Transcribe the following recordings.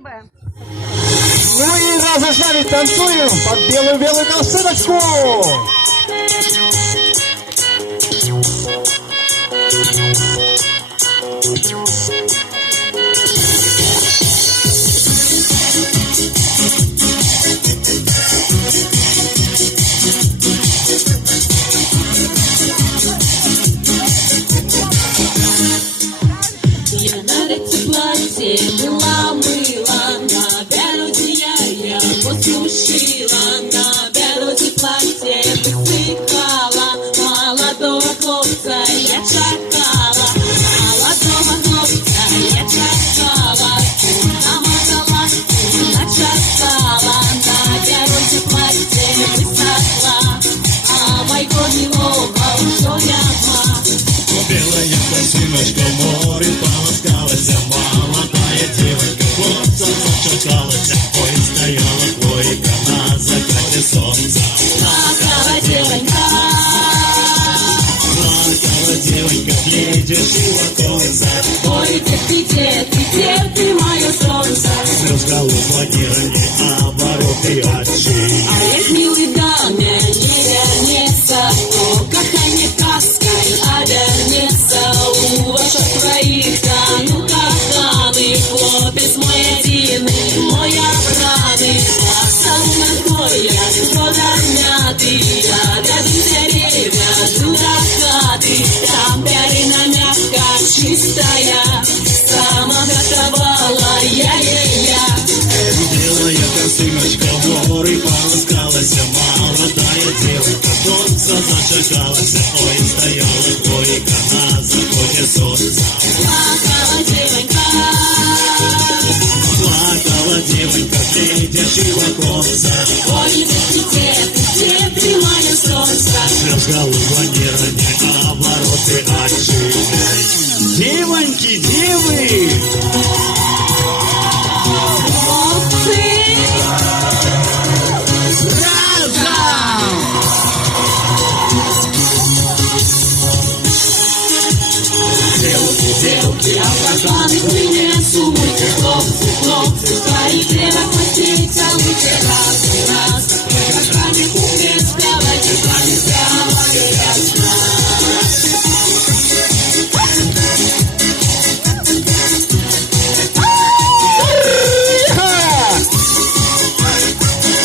Спасибо. Ну и разом с нами танцуем под белую-белую косыночку. Я на реке платье мыла, на береге я посушила, на береге платье высыхала, молодого хлопца я чакала, молодого хлопца я чакала, намазала, начесала, на береге платье высохла, а моего милого уже няма. Белая косыночка в море полоскалась, молодая девонька хлопца зачекалась. Ой, стояла хвойка на закате солнца. Плакала девонька, глядишь и лаконца. ой, где ты, мое солнце? Слез голубогирни, обороты очи. А як милый даме не вернется, то каханье каской обернется. У ваших троих, да ну каханы, хлопец мой одиный, мой обраный. А самое я продорнятый, рядом деревья, дуракаты. Там перина мягко чистая, сама готовала я. Белая косыночка в море полоскалась, молодая девонька солнца зажигалась. Ой, стояла хвойка на заходе солнца. Плакала девонька, глядишь и лаконца. ой, где ты, мое солнце? Слез голубогирни, обороты очи. Девоньки, девы! Девки, образованных мне сумуйте, хлопцы, старик, дева, постелить, целуйте раз. Как ранее кухне, спявайте,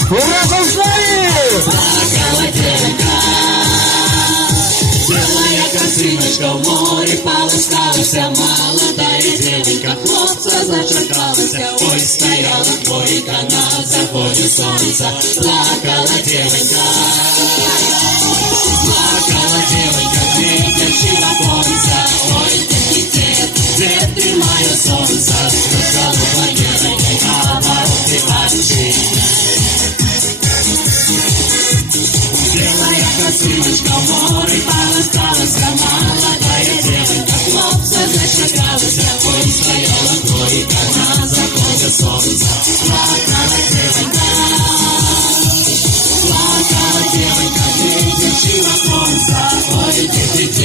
Разом с нами! плакала девонька. Белая косыночка в море полоскалась, молодая девонька хлопца зачекалась. Ой, стояла хвойка на заходе солнца. Плакала девонька, глядячи в оконца. Ой, где ты, мое солнце? Слез голубогирни, обороты очи. Белая косыночка в море полоскалась, молодая девонька хлопца зачекалась. Ой, стояла хвойка на заходе солнца. Плакала девонька, глядячи в оконца. Ой, где